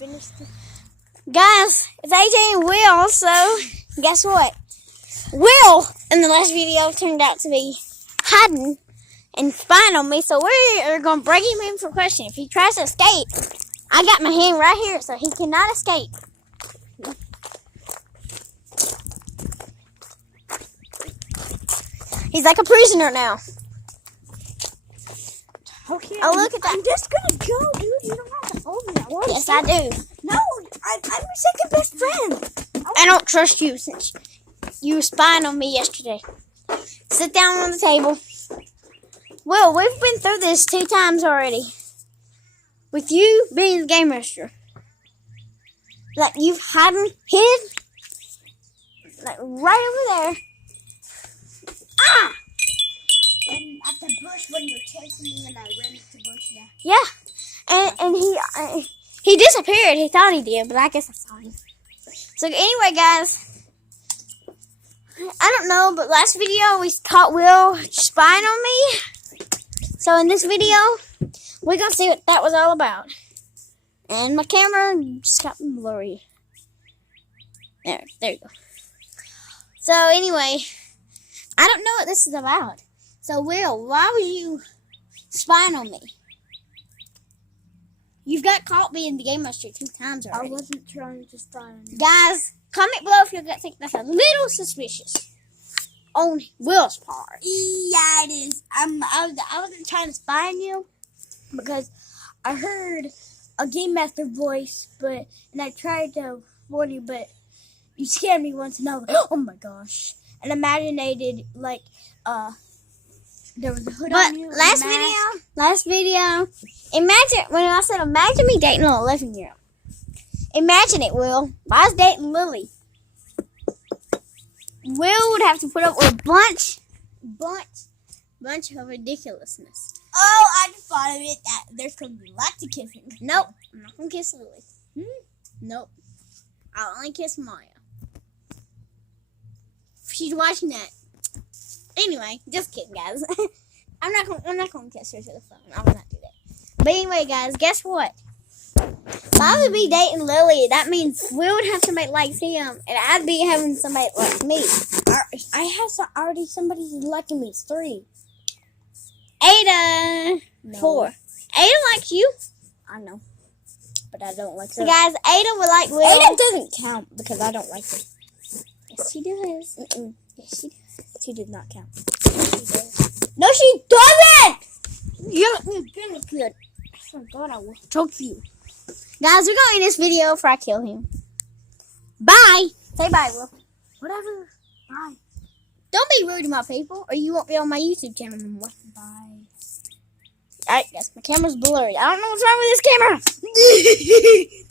finished it. Guys, it's AJ and Will, so guess what? Will, in the last video, turned out to be hiding and spying on me, so we are going to bring him in for question. If he tries to escape, I got my hand right here, so he cannot escape. He's like a prisoner now. Okay. Oh, look at that. I'm just gonna go, dude. You don't have to hold me. Yes, I do. No, I'm your second best friend. I don't trust you since you were spying on me yesterday. Sit down on the table. Well, we've been through this 2 times already. With you being the game master. Like, you've hid, like, right over there. Ah! And at the bush when you were chasing me and I ran into the bush, yeah. Yeah. And he disappeared. He thought he did, but I guess I saw him. So, anyway, guys. I don't know, but last video we caught Will spying on me. So, in this video, we're going to see what that was all about. And my camera just got blurry. There you go. So, anyway, I don't know what this is about. So, Will, why were you spying on me? You've got caught being the game master 2 times already. I wasn't trying to spy on you. Guys, comment below if you think that's a little suspicious on Will's part. Yeah, it is. I wasn't trying to spy on you because I heard a game master voice, and I tried to warn you, but you scared me once, and I was like, oh my gosh! And imaginated like there was a hood But on you. last video, imagine when I said imagine me dating an 11-year-old. Imagine it, Will. If I was dating Lily, Will would have to put up with a bunch of ridiculousness. Oh, I just thought of it that there's gonna be lots of kissing. Nope, I'm not gonna kiss Lily. Nope, I'll only kiss Maya. If she's watching that. Anyway, just kidding, guys. I'm not gonna kiss her to the phone. I will not do that. But anyway, guys, guess what? If I would be dating Lily, that means we would have somebody like him, and I'd be having somebody like me. I have already somebody who's liking me. It's 3. Ada. No. 4. Ada likes you. I know, but I don't like So, her. guys, Ada would like Will. Ada doesn't count because I don't like her. Yes, she does. Yes, she does. She did not count. No, she doesn't! You're gonna good. Oh God, I will choke you. Guys, we're going to end this video before I kill him. Bye. Say bye, Will. Whatever. Bye. Don't be rude to my people, or you won't be on my YouTube channel anymore. Bye. Alright, guys, my camera's blurry. I don't know what's wrong with this camera.